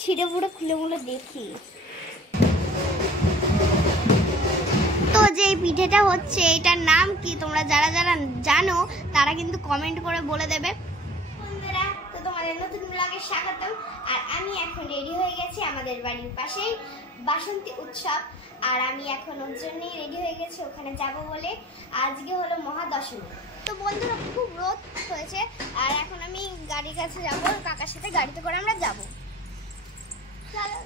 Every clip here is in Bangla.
ছিঁড়ে ফুড়ে খুলে মুলে দেখি। তো যে পিঠেটা হচ্ছে এটার নাম কি তোমরা যারা যারা জানো তারা কিন্তু কমেন্ট করে বলে দেবে। বন্ধুরা, তো তোমাদের নতুন ব্লগে স্বাগতম। আর আমি এখন রেডি হয়ে গেছি, আমাদের বাড়ির পাশেই বাসন্তী উৎসব, আর আমি এখন ওর জন্যই রেডি হয়ে গেছি ওখানে যাব বলে। আজকে হলো মহাদশমী। তো বন্ধুরা খুব রোদ হয়েছে, আর এখন আমি গাড়ির কাছে যাব, কাকার সাথে গাড়িতে করে আমরা যাব। চলো,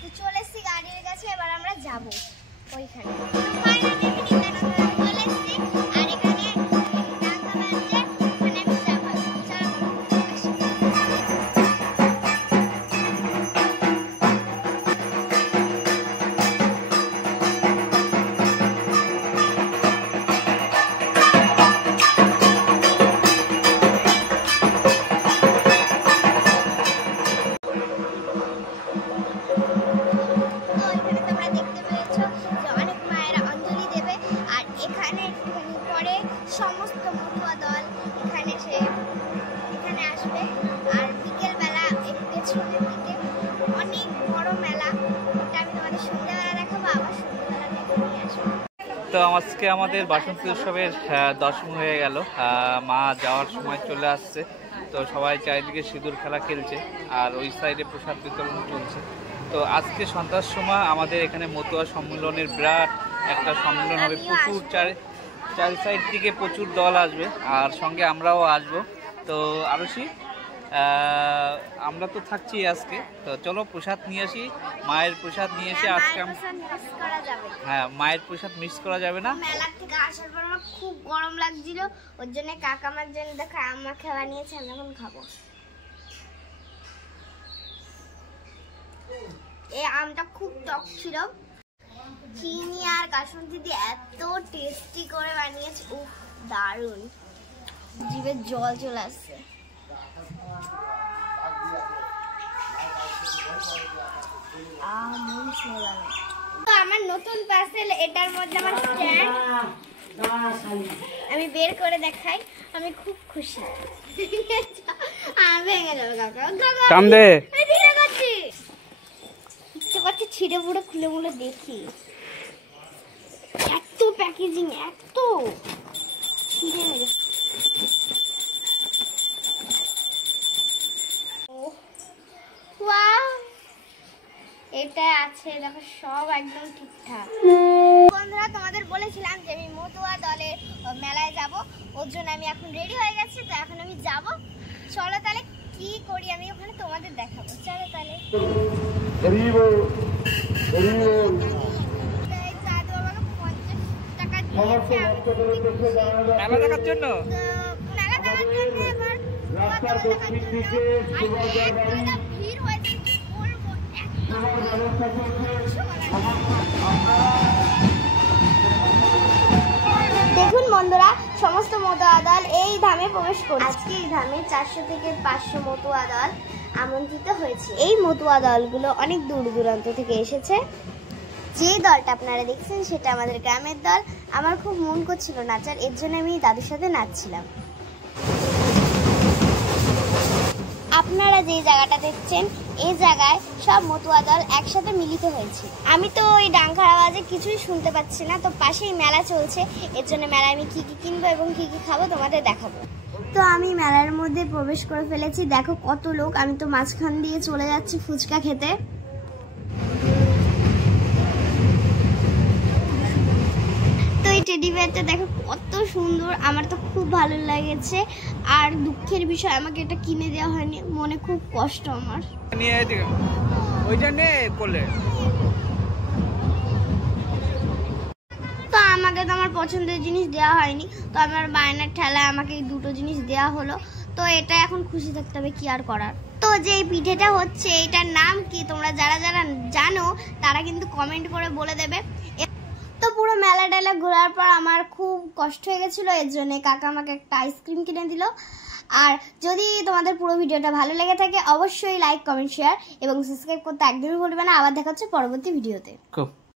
তো চলে এসছি গাড়ির কাছে, এবার আমরা যাব ওইখানে। চলে এসছি আর এখানে সমস্ত মতুয়া দল এখানে আসবে। আর বিকেলবেলা পেছনের দিকে অনেক বড় মেলা, ওটা আমি তোমাদের সন্ধ্যাবেলা দেখাবো, আবার সন্ধ্যাবেলা নিয়ে আসবো। তো আজকে আমাদের বাসন্তী উৎসবের দশম হয়ে গেল, মা যাওয়ার সময় চলে আসছে। তো সবাই চারিদিকে সিঁদুর খেলা খেলছে, আর ওই সাইডে প্রসাদ বিতরণ চলছে। তো আজকে সন্ধ্যার সময় আমাদের এখানে মতুয়া সম্মেলনের বিরাট একটা সম্মেলন হবে। প্রচুর চারি সাইড থেকে প্রচুর দল আসবে, আর সঙ্গে আমরাও আসবো। তো আরশি, আমরা তো থাকছি আজকে, তো চলো প্রসাদ নিয়ে আসি, মায়ের প্রসাদ নিয়ে এসে আজকে হ্যাঁ মায়ের প্রসাদ মিস করা যাবে না। মেলা থেকে আসার পর আমার খুব গরম লাগছিল, ওর জন্য কাকা আমার জন্য দেখো আম্মা খাওয়া নিয়েছে, আমি এখন খাবো। এই আমটা খুব টক ছিল, চিনি আর কাসুন্দি দিয়ে এত টেস্টি করে বানিয়েছে, উফ দারুন, জিভে জল চলে আসছে। আমার নতুন পার্সেল, এটার মধ্যে আমার স্ট্যান্ড, আমি বের করে দেখাই, আমি খুব খুশি। ভেঙে যাবে কাকা, ছিঁড়ে ফুড়ে খুলে মুলে দেখি। এত প্যাকেজিং, এত ছিঁড়ে মেরে, এটা আছে দেখো, সব একদম ঠিকঠাক। বন্ধুরা, তোমাদের বলেছিলাম যে আমি মতুয়া দলের মেলায় যাব, ওর জন্য আমি এখন রেডি হয়ে গেছি। তো এখন আমি যাব, চলো তাহলে কি করি আমি ওখানে তোমাদের দেখাবো। চলো তাহলে। মেলা দেখার জন্য ভিড় হয়েছে, দেখুন বন্ধুরা, সমস্ত মতুয়া দল এই ধামে প্রবেশ করছে। আজকে এই ধামে 400 থেকে 500 মতুয়া দল আমন্ত্রিত হয়েছে। এই মতুয়া দলগুলো অনেক দূর দূরান্ত থেকে এসেছে। যে দলটা আপনারা দেখছেন সেটা আমাদের গ্রামের দল। আমার খুব মন করছিল নাচার, এর জন্য আমি দাদুর সাথে নাচছিলাম। আপনারা যে জায়গাটা দেখছেন এই জায়গায় সব মতুয়া দল একসাথে মিলিত হয়েছে। আমি তো ওই ডাঙ্কার আওয়াজে কিছুই শুনতে পাচ্ছি না, তো পাশেই মেলা চলছে, এর জন্য মেলায় আমি কি কি কিনবো এবং কি কি খাবো তোমাদের দেখাবো। তো আমি মেলার মধ্যে প্রবেশ করে ফেলেছি, দেখো কত লোক। আমি তো মাঝখান দিয়ে চলে যাচ্ছি ফুচকা খেতে। তো এই টেডি বিয়ারটা দেখো কত সুন্দর, আমার তো খুব ভালো লেগেছে। আর দুঃখের বিষয়, আমাকে এটা কিনে দেওয়া হয়নি, মনে খুব কষ্ট আমার। তো আমাকে তো আমার পছন্দের জিনিস দেওয়া হয়নি, তো আমার বায়নার ঠেলায় আমাকে এই দুটো জিনিস দেওয়া হলো। তো এটা এখন খুশি থাকতে হবে, কি আর করার। তো যে পিঠেটা হচ্ছে এটার নাম কি তোমরা যারা যারা জানো তারা কিন্তু কমেন্ট করে বলে দেবে। তো পুরো মেলা টেলা ঘোরার পর আমার খুব কষ্ট হয়ে গেছিলো, এর জন্য কাকা আমাকে একটা আইসক্রিম কিনে দিল। আর যদি তোমাদের পুরো ভিডিওটা ভালো লেগে থাকে অবশ্যই লাইক, কমেন্ট, শেয়ার এবং সাবস্ক্রাইব করতে একদমই ভুলবে না। আবার দেখা হচ্ছে পরবর্তী ভিডিওতে।